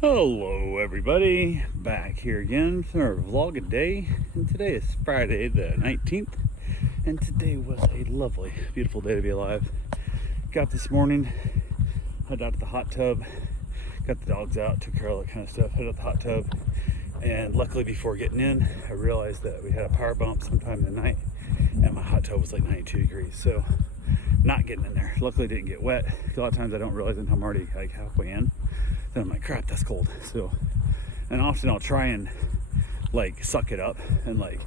Hello everybody, back here again for our vlog a day, and today is Friday the 19th, and today was a lovely, beautiful day to be alive. Got this morning, headed out to the hot tub, got the dogs out, took care of all that kind of stuff, headed out the hot tub, and luckily before getting in, I realized that we had a power bump sometime in the night, and my hot tub was like 92 degrees, so not getting in there. Luckily didn't get wet. A lot of times I don't realize until I'm already like halfway in. Then I'm like, crap, that's cold. So, and often I'll try and like suck it up and like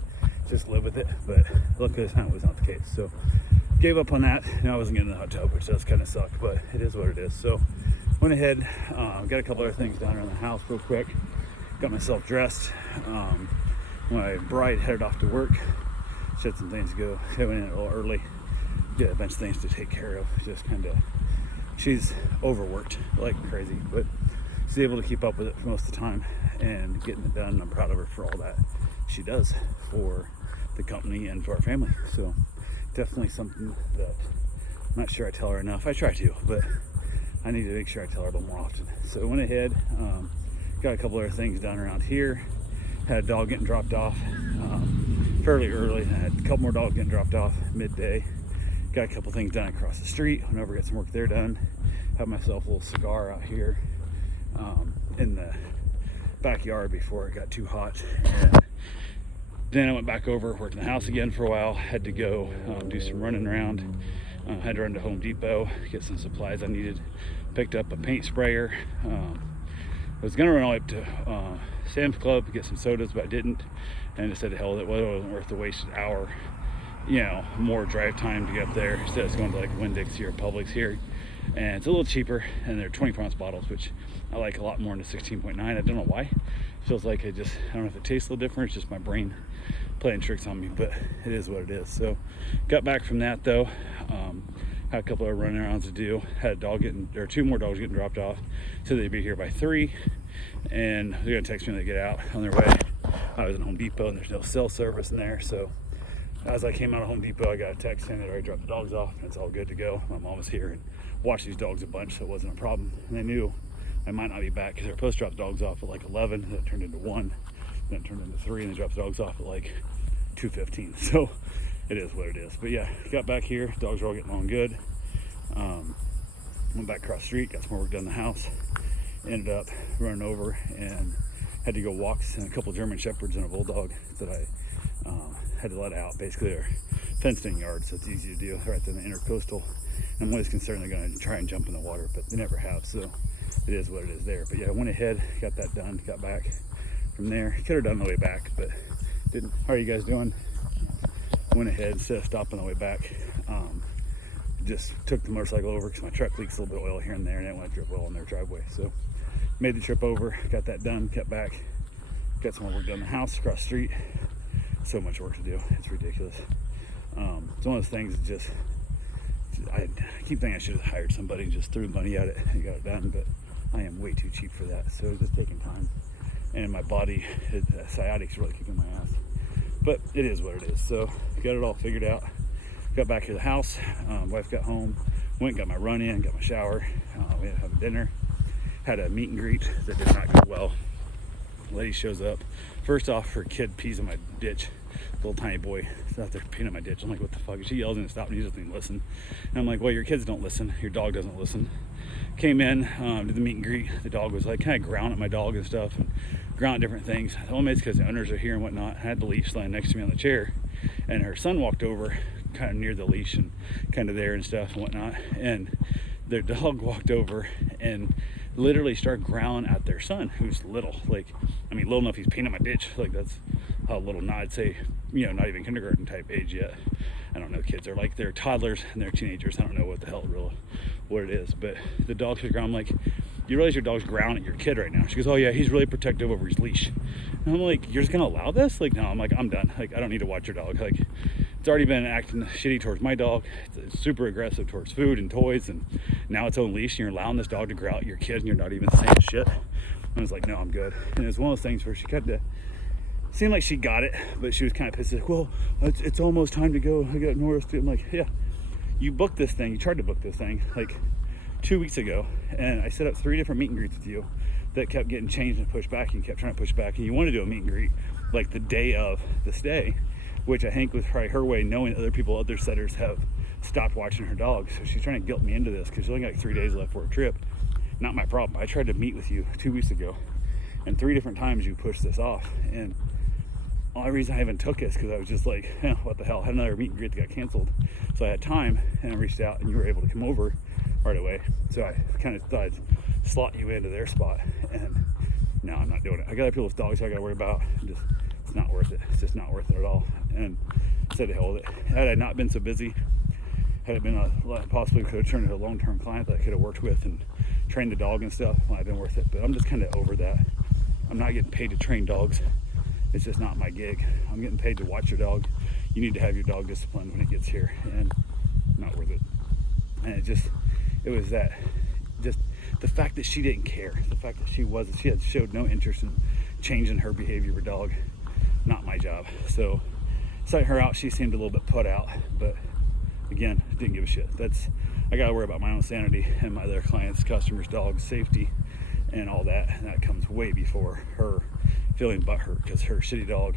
just live with it, but luckily this time was not the case. So gave up on that, and I wasn't getting in the hot tub, which does kind of suck, but it is what it is. So went ahead, got a couple other things down around the house real quick, got myself dressed. My bride headed off to work. She had some things to go. I went in a little early, get a bunch of things to take care of. Just kind of, she's overworked like crazy, but she's able to keep up with it for most of the time and getting it done. I'm proud of her for all that she does for the company and for our family. So definitely something that I'm not sure I tell her enough. I try to, but I need to make sure I tell her a little more often. So I went ahead, got a couple other things done around here. Had a dog getting dropped off fairly early. I had a couple more dogs getting dropped off midday. Got a couple things done across the street. Went over, got some work there done. Had myself a little cigar out here in the backyard before it got too hot. And then I went back over, worked in the house again for a while. Had to go do some running around. Had to run to Home Depot, get some supplies I needed. Picked up a paint sprayer. I was gonna run all the way up to Sam's Club to get some sodas, but I didn't. And I said, hell, it wasn't worth the wasted hour. You know, more drive time to get up there. Instead of going to like Winn-Dixie or Publix here. And it's a little cheaper, and they're 24-ounce bottles, which I like a lot more than the 16.9. I don't know why. It feels like I don't know if it tastes a little different. It's just my brain playing tricks on me, but it is what it is. So got back from that though. Had a couple of running arounds to do. Had two more dogs getting dropped off. So they'd be here by 3, and they're gonna text me when they get out on their way. I was in Home Depot, and there's no cell service in there, so as I came out of Home Depot, I got a text saying that I already dropped the dogs off, and it's all good to go. My mom was here and watched these dogs a bunch, so it wasn't a problem. And they knew I might not be back because they were supposed to drop the dogs off at like 11, then it turned into 1, then it turned into 3, and they dropped the dogs off at like 2:15. So it is what it is. But yeah, got back here, dogs are all getting along good. Went back across the street, got some more work done in the house. Ended up running over and had to go walks, and a couple German Shepherds and a Bulldog that I had to let out. Basically, they're fenced-in yards, so it's easy to do right there in the intercoastal. I'm always concerned they're going to try and jump in the water, but they never have, so it is what it is there. But yeah, I went ahead, got that done, got back from there. Could have done the way back, but didn't. How are you guys doing? Went ahead, instead of stopping on the way back, just took the motorcycle over because my truck leaks a little bit of oil here and there, and I didn't want to drip oil in their driveway. So made the trip over, got that done, kept back, got some more work done in the house across the street. So much work to do, it's ridiculous. It's one of those things that just I keep thinking I should have hired somebody and just threw money at it and got it done, but I am way too cheap for that. So it's just taking time, and my body, sciatic's really kicking my ass, but it is what it is. So got it all figured out. Got back to the house, wife got home, went and got my run in, got my shower, we had to have dinner, had a meet and greet that did not go well. Lady shows up. First off, her kid pees in my ditch. Little tiny boy is out there peeing in my ditch. I'm like, what the fuck? She yells and stops, and he doesn't even listen. And I'm like, well, your kids don't listen. Your dog doesn't listen. Came in, did the meet and greet. The dog was like kind of growling at my dog and stuff, and growling at different things. Only it's because the owners are here and whatnot. I had the leash laying next to me on the chair, and her son walked over kind of near the leash and kind of there and stuff and whatnot. And their dog walked over and literally started growling at their son, who's little, like, I mean, little enough he's peeing in my ditch. Like, that's how little, not, I'd say, you know, not even kindergarten type age yet. I don't know, kids are like, they're toddlers and they're teenagers. I don't know what the hell what it is, but the dog was growling. I'm like, you realize your dog's growling at your kid right now? She goes, oh yeah, he's really protective over his leash. And I'm like, you're just gonna allow this? Like, no. I'm like, I'm done. Like, I don't need to watch your dog. Like, it's already been acting shitty towards my dog. It's super aggressive towards food and toys, and now it's on leash, and you're allowing this dog to growl at your kid, and you're not even saying shit. I was like, no, I'm good. And it's one of those things where she kind of seemed like she got it, but she was kind of pissed. Like, well, it's almost time to go. I got Norris too. I'm like, yeah, you booked this thing. You tried to book this thing. Like, 2 weeks ago, and I set up 3 different meet and greets with you that kept getting changed and pushed back, and you kept trying to push back, and you want to do a meet and greet like the day of this day, which I think was probably her way knowing other people, other setters have stopped watching her dog. So she's trying to guilt me into this because she's only got like 3 days left for a trip. Not my problem. I tried to meet with you 2 weeks ago, and 3 different times you pushed this off. And the only reason I even took it is because I was just like, what the hell? I had another meet and greet that got canceled. So I had time, and I reached out, and you were able to come over right away. So I kind of thought I'd slot you into their spot. And no, I'm not doing it. I got other people's dogs I got to worry about. It's not worth it. It's just not worth it at all. And I said to hell with it. Had I not been so busy, had it been possibly could have turned into a long-term client that I could have worked with and trained the dog and stuff, might have been worth it. But I'm just kind of over that. I'm not getting paid to train dogs. It's just not my gig. I'm getting paid to watch your dog. You need to have your dog disciplined when it gets here, and not worth it. And it was that, just the fact that she didn't care, the fact that she had showed no interest in changing her behavior of her dog. Not my job. So setting her out, she seemed a little bit put out, but again, didn't give a shit. I gotta worry about my own sanity and my other clients, customers, dogs, safety, and all that. And that comes way before her feeling butthurt because her shitty dog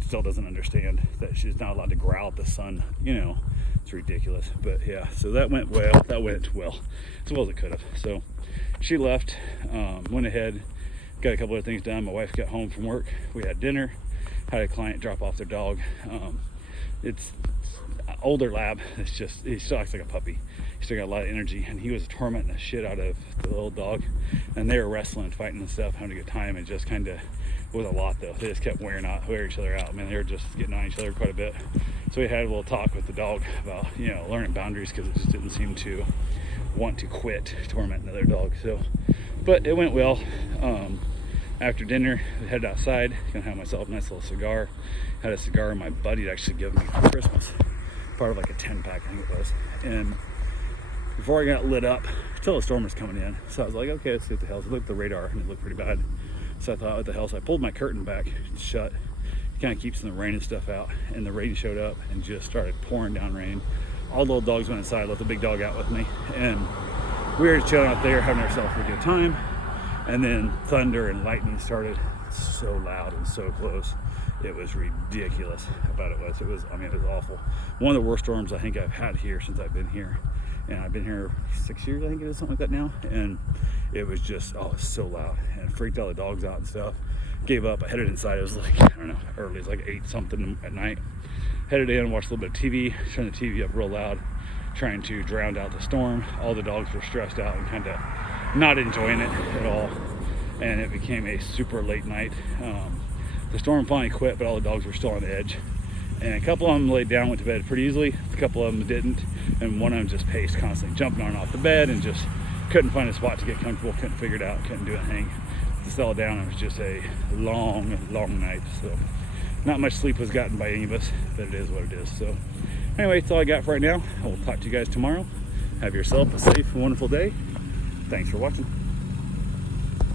still doesn't understand that she's not allowed to growl at the sun. It's ridiculous. But yeah, so that went well. That went well, as well as it could have. So she left, went ahead, got a couple of things done. My wife got home from work. We had dinner. Had a client drop off their dog. It's an older lab. He still acts like a puppy. He still got a lot of energy, and he was tormenting the shit out of the little dog. And they were wrestling and fighting and stuff, having a good time, and just kind of was a lot though. They just kept wearing each other out. I mean, they were just getting on each other quite a bit. So we had a little talk with the dog about learning boundaries, because it just didn't seem to want to quit tormenting the other dog. So, but it went well. After dinner, I headed outside, gonna have myself a nice little cigar. Had a cigar my buddy had actually given me for Christmas, part of like a 10-pack, I think it was. And before I got lit up, still a storm was coming in. So I was like, okay, let's see what the hell. So I looked at the radar, and it looked pretty bad. So I thought, what the hell? So I pulled my curtain back shut. It kind of keeps the rain and stuff out. And the rain showed up and just started pouring down rain. All the little dogs went inside, let the big dog out with me. And we were chilling out there, having ourselves a good time. And then thunder and lightning started, so loud and so close. It was ridiculous how bad it was. It was awful. One of the worst storms I think I've had here since I've been here. And I've been here 6 years, I think it is, something like that now. And it was just, it was so loud, and it freaked all the dogs out and stuff. Gave up. I headed inside. It was like, I don't know, early. It was like 8 something at night. Headed in, watched a little bit of TV, turned the TV up real loud, trying to drown out the storm. All the dogs were stressed out and kind of not enjoying it at all. And it became a super late night. The storm finally quit, but all the dogs were still on the edge. And a couple of them laid down, went to bed pretty easily. A couple of them didn't. And one of them just paced constantly, jumping on and off the bed, and just couldn't find a spot to get comfortable, couldn't figure it out, couldn't do anything to settle down. It was just a long, long night. So not much sleep was gotten by any of us, but it is what it is. So anyway, that's all I got for right now. I will talk to you guys tomorrow. Have yourself a safe and wonderful day. Thanks for watching.